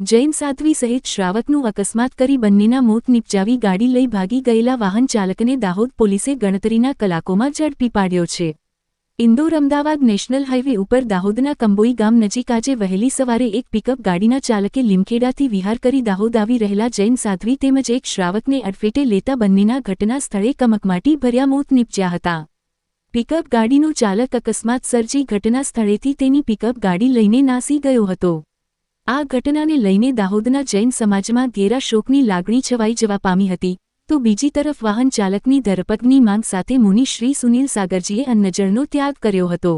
જૈન સાધ્વી સહિત શ્રાવકનું અકસ્માત કરી બંનેના મોત નિપજાવી ગાડી લઈ ભાગી ગયેલા વાહન ચાલકને દાહોદ પોલીસે ગણતરીના કલાકોમાં ઝડપી પાડ્યો છે. ઇન્દોર અમદાવાદ નેશનલ હાઇવે ઉપર દાહોદના કંબોઈ ગામ નજીક આજે વહેલી સવારે એક પિકઅપ ગાડીના ચાલકે લીમખેડાથી વિહાર કરી દાહોદ આવી રહેલા જૈન સાધ્વી તેમજ એક શ્રાવકને અડફેટે લેતા બંનેના ઘટના સ્થળે કમકમાટી ભર્યા મોત નિપજ્યા હતા. પિકઅપ ગાડીનો ચાલક અકસ્માત સર્જી ઘટના સ્થળેથી તેની પિકઅપ ગાડી લઈને નાસી ગયો હતો. આ ઘટનાને લઈને દાહોદના જૈન સમાજમાં ઘેરા શોકની લાગણી છવાઈ જવા પામી હતી. તો બીજી તરફ વાહન ચાલકની ધરપકડની માંગ સાથે મુનિ શ્રી સુનિલ સાગરજીએ અન્નજળનો ત્યાગ કર્યો હતો.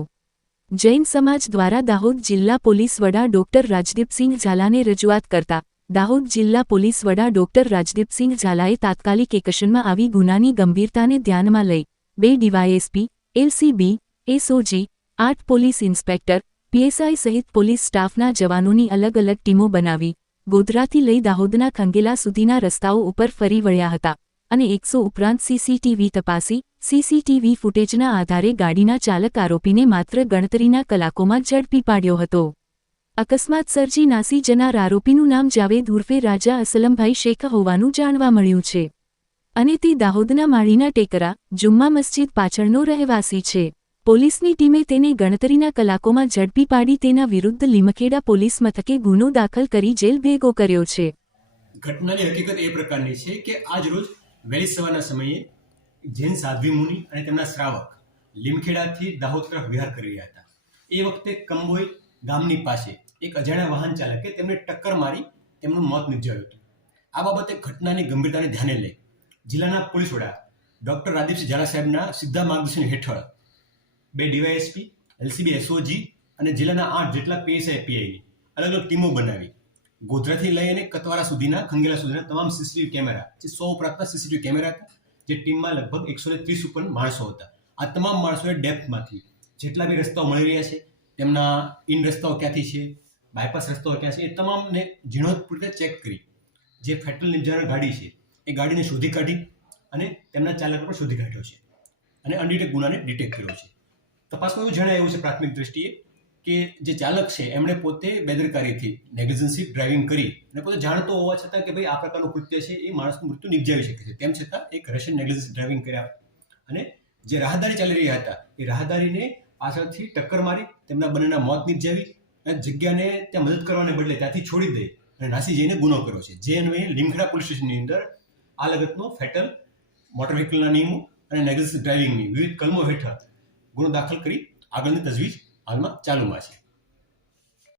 જૈન સમાજ દ્વારા દાહોદ જિલ્લા પોલીસ વડા ડોક્ટર રાજદીપસિંહ ઝાલાને રજૂઆત કરતા, દાહોદ જિલ્લા પોલીસ વડા ડોક્ટર રાજદીપસિંહ ઝાલાએ તાત્કાલિક એકશનમાં આવી ગુનાની ગંભીરતાને ધ્યાનમાં લઈ બે ડીવાયએસપી, એલસીબી, એસઓજી, આઠ પોલીસ ઇન્સ્પેક્ટર પીએસઆઈ સહિત પોલીસ સ્ટાફના જવાનોની અલગ અલગ ટીમો બનાવી, ગોધરાથી લઈ દાહોદના ખંગેલા સુધીના રસ્તાઓ ઉપર ફરી વળ્યા હતા અને એકસો ઉપરાંત સીસીટીવી તપાસી, સીસીટીવી ફૂટેજના આધારે ગાડીના ચાલક આરોપીને માત્ર ગણતરીના કલાકોમાં ઝડપી પાડ્યો હતો. અકસ્માત સર્જી નાસી જનાર આરોપીનું નામ જાવેદ ઉર્ફે રાજા અસલમભાઈ શેખ હોવાનું જાણવા મળ્યું છે. અને તે દાહોદના માળીના ટેકરા, જુમ્મા મસ્જિદ પાછળનો રહેવાસી છે. પોલીસની ટીમે તેને ગણતરીના કલાકોમાં ઝડપી પાડી તેના વિરુદ્ધ લીમખેડા પોલીસ મથકે ગુનો દાખલ કરી જેલ ભેગો કર્યો છે. ઘટનાની હકીકત એ પ્રકારની છે કે આજ રોજ વહેલી સવારના સમયે જૈન સાધ્વી મુનિ અને તેમના શ્રાવક લીમખેડાથી દાહોદ તરફ વિહાર કરી રહ્યા હતા. એ વખતે કંબોઈ ગામની પાસે એક અજાણ્યા વાહન ચાલકે તેમને ટક્કર મારી તેમનું મોત નિપજાવ્યું હતું. આ બાબતે ઘટનાની ગંભીરતાને ધ્યાને લઈ જિલ્લાના પોલીસ વડા ડોક્ટર રાદીપસિંહ ઝાલા સાહેબના સીધા માર્ગદર્શન હેઠળ બે ડીવાયએસપી, એલસીબી, એસઓજી અને જિલ્લાના આઠ જેટલા પીએસઆઈ પીઆઈની અલગ અલગ ટીમો બનાવી. ગોધરાથી લઈ અને કતવારા સુધીના, ખંગેલા સુધીના તમામ સીસીટીવી કેમેરા, જે સો ઉપરાંતના સીસીટીવી કેમેરા હતા, જે ટીમમાં લગભગ એકસો ને ત્રીસ ઉપર માણસો હતા. આ તમામ માણસોએ ડેપ્થમાંથી જેટલા બી રસ્તાઓ મળી રહ્યા છે, તેમના ઇન રસ્તાઓ ક્યાંથી છે, બાયપાસ રસ્તાઓ ક્યાં છે, એ તમામને ઝીણવટપૂર્વક રીતે ચેક કરી. જે ફેટલ નિર્જારણ ગાડી છે, એ ગાડીને શોધી કાઢી અને તેમના ચાલક પર શોધી કાઢ્યો છે અને અનડિટેક ગુનાને ડિટેક્ટ કર્યો છે. તપાસમાં એવું જણાય એવું છે પ્રાથમિક દ્રષ્ટિએ કે જે ચાલક છે, એમણે પોતે બેદરકારીથી નેગ્લિજન્સી ડ્રાઇવિંગ કરી અને પોતે જાણતો હોવા છતાં કે ભાઈ આ પ્રકારનું કૃત્ય છે, એ માણસનું મૃત્યુ નિપજાવી શકે છે. તેમ છતાં એક રશિયન નેગ્લિજન્સી ડ્રાઇવિંગ કર્યા અને જે રાહદારી ચાલી રહ્યા હતા, એ રાહદારીને પાછળથી ટક્કર મારી, તેમના બંનેના મોત નિપજાવી અને જગ્યાને ત્યાં મદદ કરવાને બદલે ત્યાંથી છોડી દઈ અને નાસી જઈને ગુનો કર્યો છે. જે અન્વયે લીમખેડા પોલીસ સ્ટેશનની અંદર આ લગતનો ફેટલ મોટર વ્હીકલના નિયમો અને નેગ્લિજન્સી ડ્રાઇવિંગની વિવિધ કલમો હેઠળ ગુનો દાખલ કરી આગળની તજવીજ હાલમાં ચાલુમાં છે.